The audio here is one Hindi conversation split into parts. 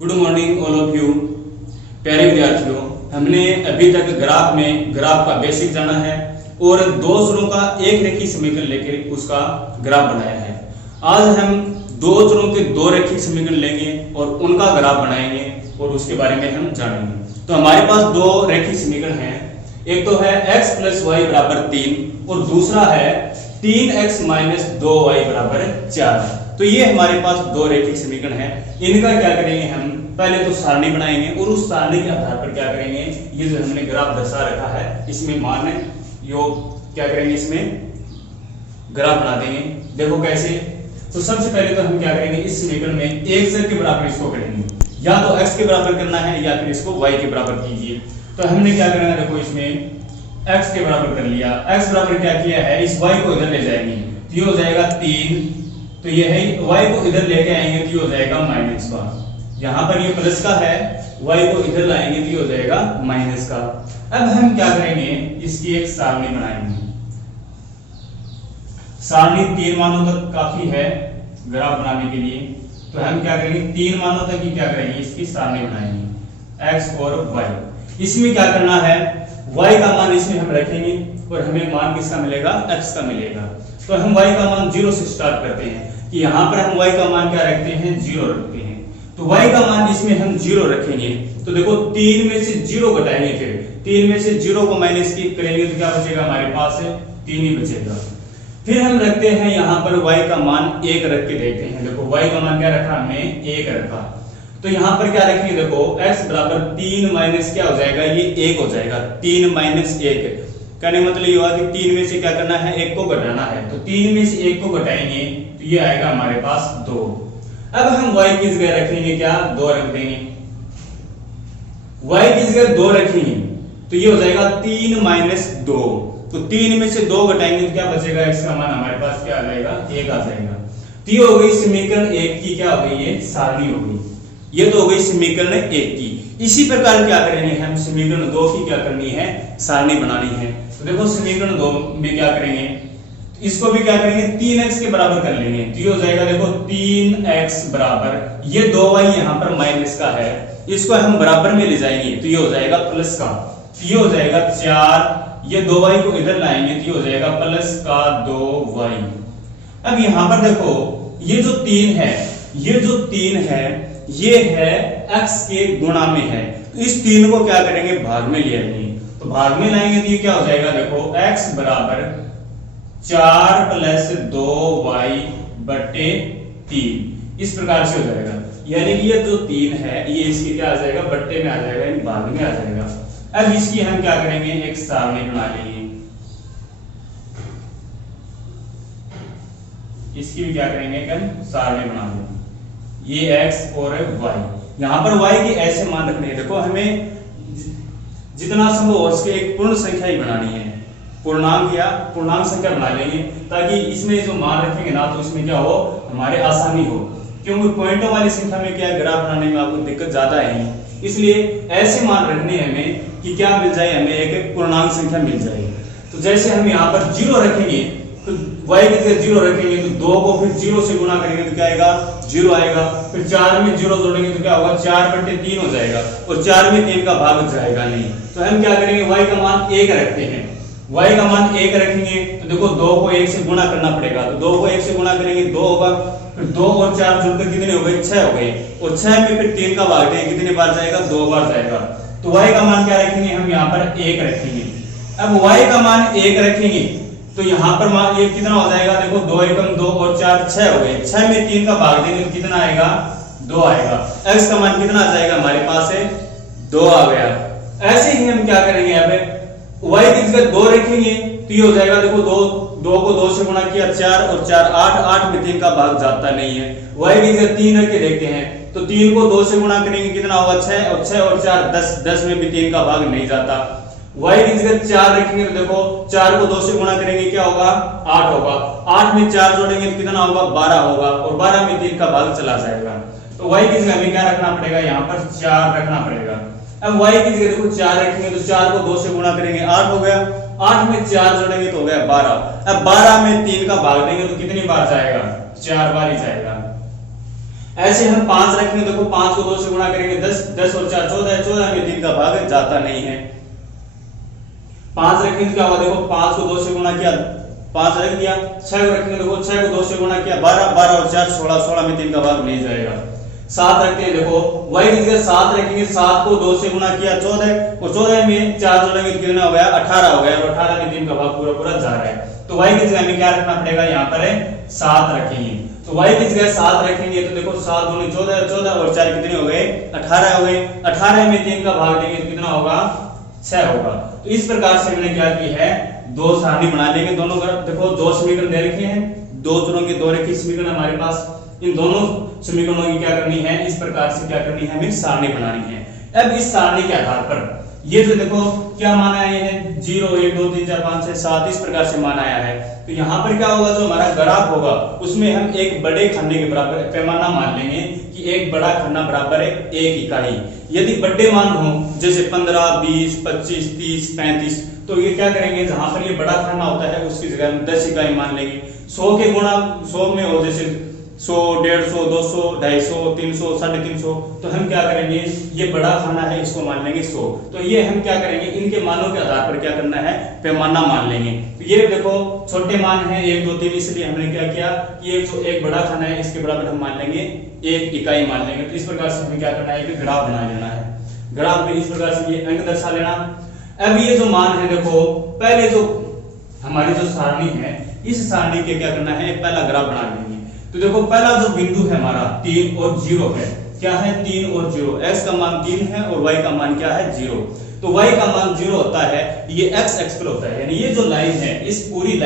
Good morning all of you. प्यारे विद्यार्थियों, हमने अभी तक ग्राफ का बेसिक जाना है और दो चरों का एक रेखीय समीकरण लेकर उसका ग्राफ बनाया है। आज हम दो चरों के दो रेखीय समीकरण लेंगे और उनका ग्राफ बनाएंगे और उसके बारे में हम जानेंगे। तो हमारे पास दो रेखीय समीकरण हैं, एक तो है x + y = 3 और दूसरा है 3x - 2y = 4। तो ये हमारे पास दो रेखीय समीकरण हैं। इनका क्या करेंगे, हम पहले तो सारणी बनाएंगे और उस सारणी के आधार पर क्या करेंगे, ये जो हमने ग्राफ दर्शा रखा है इसमें मान योग क्या करेंगे, इसमें ग्राफ बना देंगे। देखो कैसे। तो सबसे पहले तो हम क्या करेंगे, इस समीकरण में एक चर के बराबर इसको करेंगे, या तो x के बराबर करना है या फिर इसको y के बराबर कीजिए। तो हमने क्या करना है, देखो इसमें x के बराबर कर लिया। x बराबर क्या किया है, इस y को इधर ले जाएंगे तो ये हो जाएगा 3, तो ये है y को इधर लेके आएंगे तो ये हो जाएगा माइनस का। यहाँ पर ये प्लस का है, y को इधर लाएंगे तो ये हो जाएगा माइनस का। अब हम क्या करेंगे, इसकी एक सारणी बनाएंगे। सारणी 3 मानों तक काफी है ग्राफ बनाने के लिए। तो हम क्या करेंगे, 3 मानों तक की क्या करेंगे, इसकी सारणी बनाएंगे x और y। इसमें क्या करना है, y का मान इसमें हम रखेंगे और हमें मान किसका मिलेगा, x का मिलेगा। तो हम y का मान 0 से स्टार्ट करते हैं कि यहाँ पर हम y का मान क्या रखते हैं, 0 रखते हैं। तो y का मान इसमें हम 0 रखेंगे। तो देखो 3 में से 0 घटाएंगे, फिर 3 में से 0 को माइनस करेंगे तो क्या बचेगा, हमारे पास 3 ही बचेगा। फिर हम रखते हैं यहाँ पर y का मान 1 रख के देखते हैं। देखो y का मान क्या रखा हमने, 1 रखा। तो यहाँ पर क्या रखेंगे, देखो x = 3 माइनस क्या हो जाएगा, ये 1 हो जाएगा। 3 - 1 कहने मतलब ये हुआ कि 3 में से क्या करना है, 1 को घटाना है। तो 3 में से 1 को घटाएंगे तो ये आएगा हमारे पास 2। अब हम y की जगह रखेंगे क्या, 2 रख देंगे। y की जगह 2 रखेंगे तो ये हो जाएगा 3 - 2। तो 3 में से 2 घटाएंगे तो क्या बचेगा, x का मान हमारे पास क्या आ जाएगा, 1 आ जाएगा। तो ये हो गई समीकरण 1 की क्या हो गई, ये सारणी हो गई। ये तो हो गई समीकरण 1 की। इसी प्रकार क्या करेंगे, हम समीकरण 2 की क्या करनी है, सारणी बनानी है। तो देखो समीकरण 2 में क्या करेंगे, इसको भी क्या करेंगे, 3x के बराबर कर लेंगे। तो ये हो जाएगा, देखो 3x = ये 2y यहाँ पर माइनस का है, इसको हम बराबर में ले जाएंगे तो ये हो जाएगा प्लस का। तो ये हो जाएगा 4, ये 2y को इधर लाएंगे तो ये हो जाएगा प्लस का 2y। अब यहाँ पर देखो ये जो 3 है, ये जो 3 है ये है x के गुणा में है। तो इस 3 को क्या करेंगे, भाग में ले आएंगे। तो भाग में लाएंगे तो ये क्या हो जाएगा, देखो x = 4 + 2y / 3 इस प्रकार से हो जाएगा। यानी कि ये जो 3 है ये इसके क्या आ जाएगा, बट्टे में आ जाएगा, यानी भाग में आ जाएगा। अब इसकी हम क्या करेंगे, एक सारणी बना लेंगे। इसकी भी क्या करेंगे, हम सारणी बना लेंगे। ये x और y, यहाँ पर y के ऐसे मान रखने हैं। देखो हमें जितना संभव हो सके एक पूर्ण संख्या ही बनानी है, पूर्णांक या पूर्णांक संख्या बना लेंगे ताकि इसमें जो मान रखेंगे ना तो इसमें क्या हो, हमारे आसानी हो। क्योंकि पॉइंटों वाली संख्या में क्या ग्राफ बनाने में आपको दिक्कत ज्यादा है, इसलिए ऐसे मान रखने हैं हमें कि क्या मिल जाए, हमें एक पूर्णांक संख्या मिल जाए। तो जैसे हम यहाँ पर 0 रखेंगे तो y की जगह 0 रखेंगे तो 2 को फिर 0 से गुणा करेंगे तो क्या आएगा, 0 आएगा। फिर 4 में 0 जोड़ेंगे तो क्या होगा, 4/3 हो जाएगा और 4 में 3 का भाग जाएगा नहीं। तो हम क्या करेंगे, y का मान 1 रखते हैं। y का मान 1 रखेंगे तो देखो 2 को 1 से गुणा करना पड़ेगा। तो 2 को 1 से गुणा करेंगे 2 होगा, फिर 2 और 4 जुड़कर कितने हो गए, 6 हो गए। और 6 में फिर 3 का भाग देंगे, कितने बार जाएगा, 2 बार जाएगा। तो y का मान क्या रखेंगे, हम यहाँ पर 1 रखेंगे। अब y का मान 1 रखेंगे तो यहाँ पर मान ये कितना हो जाएगा, देखो 2 एकम 2 और 4 6 हो गए। 6 में 3 का भाग देंगे तो कितना आएगा, 2 आएगा। x का मान कितना आ जाएगा, हमारे पास 2 आ गया। ऐसे ही हम क्या करेंगे, यहाँ पे y की जगह 2 रखेंगे तो ये हो जाएगा, देखो 2 को 2 से गुणा किया 4 और 4 8, 8 में 3 का भाग जाता नहीं है। y की जगह 3 रख के देखते हैं तो 3 को 2 से गुणा करेंगे कितना होगा, 6 और 6 और 4 10, 10 में भी 3 का भाग नहीं जाता। y की जगह 4 रखेंगे तो देखो 4 को 2 से गुणा करेंगे क्या होगा, 8 होगा। 8 में 4 जोड़ेंगे तो कितना होगा, 12 होगा और 12 में 3 का भाग चला जाएगा। तो y की जगह हमें क्या रखना पड़ेगा, यहाँ पर 4 रखना पड़ेगा। अब y की जगह देखो 4 रखेंगे तो 4 को 2 से गुणा करेंगे 8 हो गया। 8 में 4 जोड़ेंगे तो हो गया 12। अब 12 में 3 का भाग देंगे तो कितनी बार जाएगा, 4 बार ही जाएगा। ऐसे हम 5 रखेंगे, देखो 5 को 2 से गुणा करेंगे 10, 10 और 4 14 है, 14 में 3 का भाग जाता नहीं है। 5 रखेंगे तो क्या हुआ, देखो 5 को 2 से गुणा किया 5 रख दिया, 6 रखेंगे, देखो 6 को 2 से गुणा किया 12, 12 और 4 16, 16 में 3 का भाग नहीं जाएगा। 7 रखते हैं, देखो y की जगह 7 रखेंगे, 7 को 2 से गुणा किया 14 और 14 में 4 जोड़ेंगे तो कितना हो गया 18 हो गया, और 18 में 3 का भाग पूरा पूरा जा रहा है। तो y की जगह हमें क्या रखना पड़ेगा, यहाँ पर है 7 रखेंगे। तो y की जगह 7 रखेंगे तो देखो 7 दूनी 14, 14 और 4 कितने हो गए 18 हो गए, 18 में 3 का भाग देंगे तो कितना होगा 6 होगा। तो इस प्रकार से हमने क्या की है, दो सारणी बना लेंगे। दोनों देखो दो समीकरण दे रखे हैं, दो चरों के दो रेखीय समीकरण हमारे पास, इन दोनों समीकरणों की क्या करनी है, इस प्रकार से क्या करनी है, हमें सारणी बनानी है। अब इस सारणी के आधार पर ये जो देखो क्या मान आए हैं 0 1 2 3 4 5 6 7 इस प्रकार से मान आया है। तो यहाँ पर क्या होगा, जो हमारा ग्राफ होगा उसमें हम एक बड़े खन्ने के बराबर पैमाना मान लेंगे कि एक बड़ा खन्ना बराबर है 1 इकाई। यदि बड़े मान हो जैसे 15 20 25 30 35 तो ये क्या करेंगे, जहां पर ये बड़ा खन्ना होता है उसकी जगह हम 10 इकाई मान लेंगे। 100 के गुणा 100 में हो जैसे 100 150 200 250 300 350, तो हम क्या करेंगे, ये बड़ा खाना है इसको मान लेंगे 100। तो ये हम क्या करेंगे, इनके मानों के आधार पर क्या करना है, पैमाना मान लेंगे। तो ये देखो छोटे मान है 1 2 3, इसलिए हमने क्या किया कि एक बड़ा खाना है इसके बराबर हम मान लेंगे 1 इकाई मान लेंगे। तो इस प्रकार से हमें क्या करना है, एक ग्राफ बना लेना है। ग्राफ में इस प्रकार से ये अंक दर्शा लेना। अब ये जो मान है देखो, पहले जो हमारी जो सारणी है इस सारणी के क्या करना है, पहला ग्राफ बना लेंगे। तो देखो पहला जो बिंदु है हमारा 3 और 0 है, क्या है 3 और 0, x का मान 3 है और y का मान क्या है 0। तो y का मान 0 होता है, ये x एक्स पर होता है, यानी ये जो लाइन है इस पूरी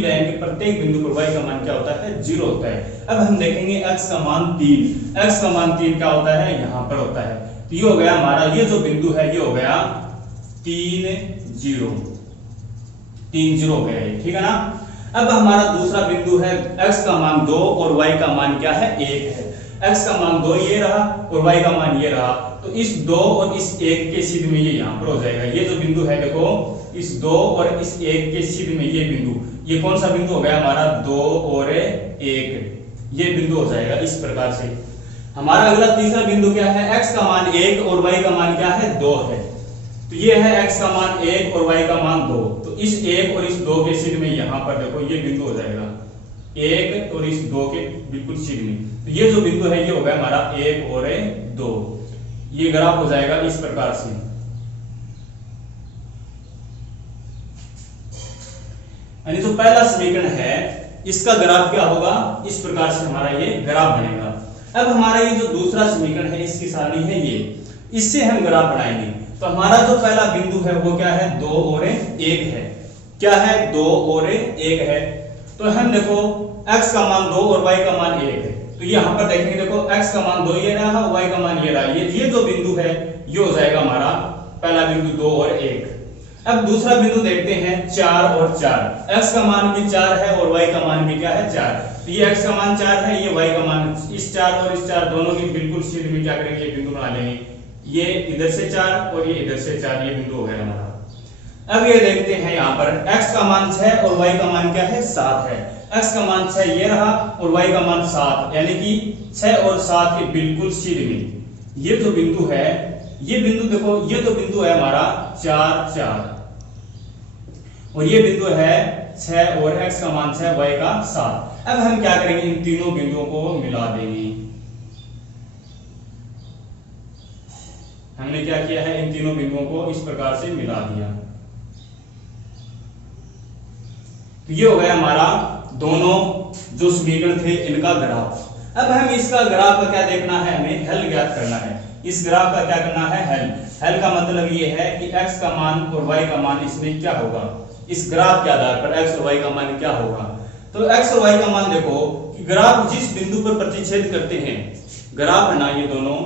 लाइन के प्रत्येक बिंदु पर y का मान क्या होता है 0 होता है। अब हम देखेंगे x का मान 3 क्या होता है, यहाँ पर होता है। तो ये हो गया हमारा, ये जो बिंदु है ये हो गया 3 0 हो गया, ठीक है ना। अब हमारा दूसरा बिंदु है x का मान 2 और y का मान क्या है 1 है। x का मान 2 ये रहा और y का मान ये रहा, तो इस 2 और इस 1 के सीध में ये यहाँ पर हो जाएगा। ये जो बिंदु है देखो, इस 2 और इस 1 के सीध में ये बिंदु, ये कौन सा बिंदु हो गया हमारा 2 और 1, ये बिंदु हो जाएगा। इस प्रकार से हमारा अगला तीसरा बिंदु क्या है, x का मान 1 और y का मान क्या है 2 है। तो ये है x का मान 1 और y का मान 2, तो इस 1 और इस 2 के सीध में यहाँ पर देखो ये बिंदु हो जाएगा 1 और इस 2 के बिल्कुल सीध में। तो ये जो बिंदु है ये हो गया हमारा 1 और 2, ये ग्राफ हो जाएगा इस प्रकार से। यानी जो पहला समीकरण है इसका ग्राफ क्या होगा, इस प्रकार से हमारा ये ग्राफ बनेगा। अब हमारा ये जो दूसरा समीकरण है इसकी सारणी है ये, इससे हम ग्राफ बनाएंगे। तो हमारा जो पहला बिंदु है वो क्या है 2 और 1 है, क्या है 2 और 1 है। तो हम देखो x का मान 2 और y का मान 1 है, तो यहाँ पर देखेंगे देखो x का मान 2 ये रहा, y का मान ये रहा, ये जो बिंदु है ये हो जाएगा हमारा पहला बिंदु 2 और 1। अब दूसरा बिंदु देखते हैं 4 और 4, x का मान भी 4 है और y का मान भी क्या है 4। तो ये x का मान 4 है, ये y का मान, इस 4 और इस 4 दोनों के बिल्कुल सीध में क्या करेंगे, ये बिंदु बना लेंगे। ये इधर से 4 और ये इधर से 4, ये बिंदु हो गया हमारा। अब ये देखते हैं यहाँ पर x का मान 6 और y का मान क्या है 7 है। x का मान 6 ये रहा और y का मान 7, यानी कि 6 और 7 के बिल्कुल सीध में ये जो बिंदु है, ये बिंदु देखो, ये तो बिंदु है हमारा 4 4 और ये बिंदु है 6 और x का मान 6 y का 7। अब हम क्या करेंगे, इन तीनों बिंदुओं को मिला देंगे। हमने क्या किया है, इन तीनों बिंदुओं को इस प्रकार से मिला दिया। तो ये हो गया हमारा दोनों जो समीकरण थे इनका ग्राफ। अब हम इसका ग्राफ का क्या देखना है, हमें हल ज्ञात करना है। इस ग्राफ का क्या करना है, हल का मतलब ये है कि x का मान और y का मान इसमें क्या होगा, इस ग्राफ के आधार पर x और y का मान क्या होगा। तो x और y का मान देखो कि ग्राफ जिस बिंदु पर प्रतिच्छेद करते हैं, ग्राफ है ना, ये दोनों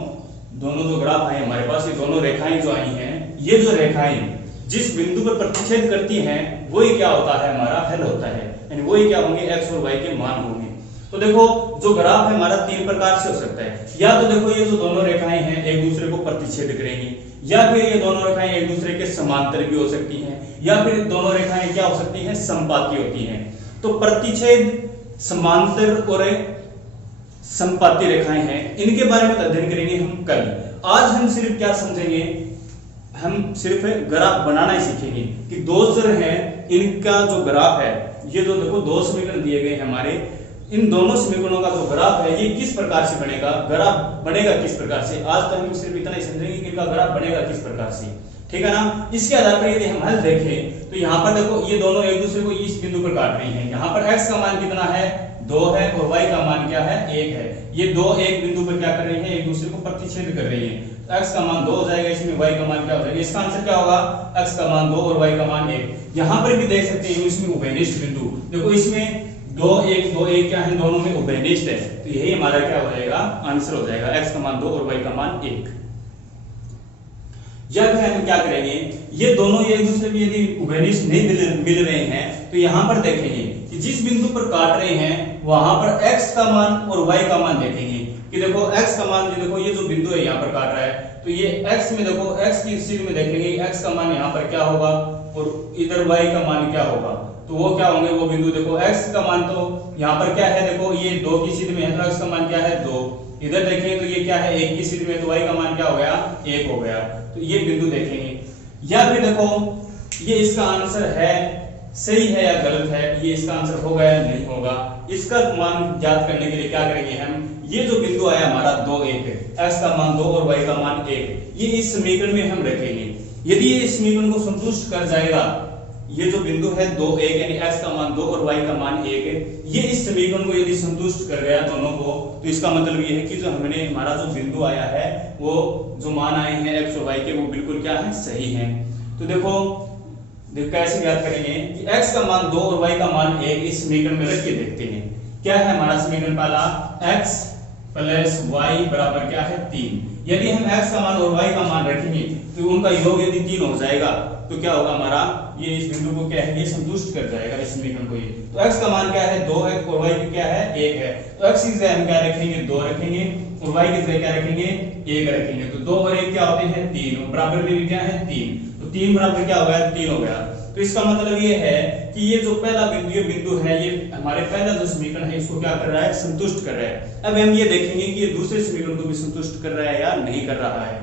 जो ग्राफ आए हमारे पास, ये दोनों रेखाएं जो आई हैं, ये जो रेखाएं जिस बिंदु पर प्रतिच्छेद करती हैं वही क्या होता है, हमारा हल होता है। यानी वही क्या होंगे, x और y के मान होंगे। तो देखो जो ग्राफ है हमारा 3 प्रकार से हो सकता है। या तो देखो ये जो दोनों रेखाएं हैं एक दूसरे को प्रतिच्छेद करेंगी, या फिर ये दोनों रेखाएं एक दूसरे के समांतर भी हो सकती हैं, या फिर दोनों रेखाएं क्या हो सकती हैं, समपाती होती हैं। तो प्रतिच्छेद, समांतर और संपाती रेखाएं हैं, इनके बारे में अध्ययन करेंगे हम कल। आज हम सिर्फ क्या समझेंगे, हम सिर्फ ग्राफ बनाना ही सीखेंगे कि दो चर हैं, इनका जो ग्राफ है, ये जो देखो दो समीकरण दिए गए हैं हमारे, इन दोनों समीकरणों का जो ग्राफ है ये किस प्रकार से बनेगा, ग्राफ बनेगा किस प्रकार से। आज तो हम सिर्फ इतना ही समझेंगे कि इनका ग्राफ बनेगा किस प्रकार से, ठीक है ना। इसके आधार पर यदि हम हल देखें तो यहाँ पर देखो ये दोनों एक दूसरे को इस बिंदु पर काट रही हैं। यहाँ पर x का मान कितना है, 2 है, और y का मान क्या है, 1 है। ये दो एक बिंदु पर क्या कर रही हैं, एक दूसरे को प्रतिच्छेद कर रही हैं। तो x का मान 2 हो जाएगा, इसमें y का मान क्या हो जाएगा, इसका आंसर क्या होगा, x का मान 2 और y का मान 1। यहाँ पर भी देख सकते हैं इसमें उभयनिष्ठ बिंदु, देखो इसमें 2 1 क्या है, दोनों में उभयनिष्ठ है, तो यही हमारा क्या हो जाएगा, आंसर हो जाएगा, x का मान 2 और y का मान 1। या फिर हम क्या करेंगे, ये दोनों एक दूसरे में यदि उभयनिष्ठ नहीं मिल रहे हैं तो यहाँ पर देखेंगे कि जिस बिंदु पर काट रहे हैं वहां पर x का मान और y का मान देखेंगे कि देखो x का मान, देखो ये जो बिंदु है यहाँ पर काट रहा है, तो ये x में देखो x की स्थिति में देखेंगे x का मान यहाँ पर क्या होगा और इधर y का मान क्या होगा, तो वो क्या होंगे, वो बिंदु देखो x का मान तो यहाँ पर क्या है, देखो ये 2 की स्थिति में है तो x का मान क्या है, 2। इधर देखेंगे तो ये क्या है, 1 की स्थिति में, तो y का मान क्या हो गया, 1 हो गया। तो ये बिंदु देखेंगे। या फिर देखो ये इसका आंसर है, सही है या गलत है, ये इसका आंसर होगा या नहीं होगा। इसका मान ज्ञात करने के लिए क्या करेंगे हम, ये जो बिंदु आया हमारा 2 1, x का मान 2 और y का मान 1, ये इस समीकरण में हम रखेंगे। यदि ये इस समीकरण को संतुष्ट कर जाएगा, ये जो बिंदु है 2 1 यानी x का मान 2 और y का मान 1 है, ये इस समीकरण को यदि संतुष्ट कर गया दोनों को, तो इसका मतलब ये है कि जो हमने हमारा जो बिंदु आया है, वो जो मान आए हैं x और y के, वो बिल्कुल क्या है, सही है। तो देखो कैसे ज्ञात करेंगे कि x का मान 2 और y का मान 1 इस समीकरण में रख के देखते हैं। क्या है हमारा समीकरण पहला, x प्लस y बराबर क्या है, 3। यदि हम x का मान और y का मान रखेंगे तो उनका योग यदि 3 हो जाएगा तो क्या होगा हमारा, ये इस बिंदु को क्या है, ये संतुष्ट कर जाएगा इस समीकरण को। ये तो x का मान क्या है, 2 है और y की क्या है, 1 है। तो x की जगह हम क्या रखेंगे, 2 रखेंगे और y की जगह क्या रखेंगे, 1 रखेंगे। तो 2 और 1 क्या होते हैं, 3, बराबर में भी क्या है, 3। तो 3 बराबर क्या हो गया, 3 हो गया। तो इसका मतलब ये है कि ये जो पहला बिंदु है, ये हमारे पहला जो समीकरण है इसको क्या कर रहा है, संतुष्ट कर रहा है। अब हम ये देखेंगे कि ये दूसरे समीकरण को भी संतुष्ट कर रहा है या नहीं कर रहा है।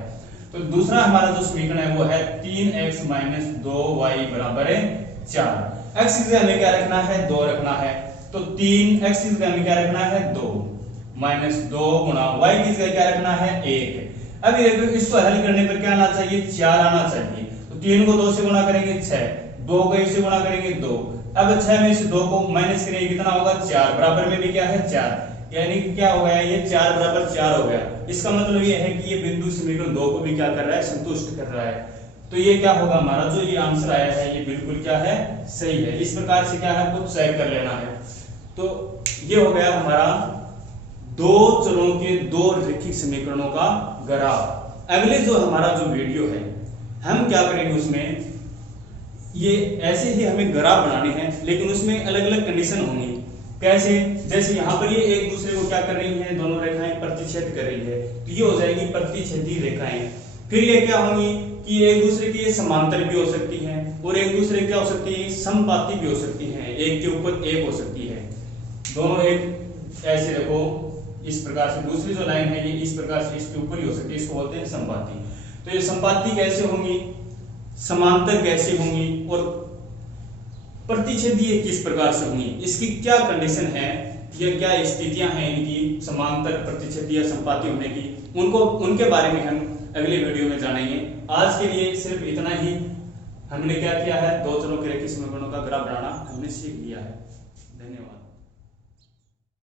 तो दूसरा हमारा जो समीकरण है वो है 3x - 2y बराबर है 4। x की जगह हमें क्या रखना है, 2 रखना है। तो 3x की जगह हमें क्या रखना है, 2 - 2 गुणा y की जगह क्या रखना है, 1। अब ये देखो इसको हल करने पर क्या आना चाहिए, 4 आना चाहिए। तो 3 को 2 से गुणा करेंगे 6, 2 को 1 से गुणा करेंगे 2। अब 6 में से 2 को माइनस करेंगे, कितना होगा, 4, बराबर में भी क्या है, 4, यानी कि क्या हो गया, ये 4 बराबर 4 हो गया। इसका मतलब ये है कि ये बिंदु समीकरण 2 को भी क्या कर रहा है, संतुष्ट कर रहा है। तो ये क्या होगा हमारा, जो ये आंसर आया है ये बिल्कुल क्या है, सही है। इस प्रकार से क्या है, कुछ चेक कर लेना है। तो ये हो गया हमारा दो चरों के दो रैखिक समीकरणों का ग्राफ। अगले जो हमारा जो वीडियो है हम क्या करेंगे, उसमें ये ऐसे ही हमें ग्राफ बनाने हैं, लेकिन उसमें अलग अलग कंडीशन होंगी। कैसे, जैसे यहाँ पर ये एक दूसरे को क्या कर रही हैं, दोनों रेखाएं प्रतिच्छेद कर रही है, तो ये हो जाएगी प्रतिच्छेदी रेखाएं। फिर ये क्या होंगी कि एक दूसरे की समांतर भी हो सकती हैं और एक दूसरे क्या हो सकती है, समपाती भी हो सकती हैं, एक के ऊपर एक हो सकती है। दोनों एक ऐसे देखो इस प्रकार से, दूसरी जो लाइन है ये इस प्रकार से इसके ऊपर ही हो सकती है, इसको बोलते हैं समपाती। तो ये समपाती कैसे होंगी, समांतर कैसे होंगी और प्रतिच्छेदीय किस प्रकार से होंगी, इसकी क्या कंडीशन है या क्या स्थितियां हैं इनकी समांतर, प्रतिच्छेदीय, संपाती होने की, उनके बारे में हम अगले वीडियो में जानेंगे। आज के लिए सिर्फ इतना ही। हमने क्या किया है, दो चरों के रैखिक समीकरणों का ग्राफ बनाना हमने सीख लिया है। धन्यवाद।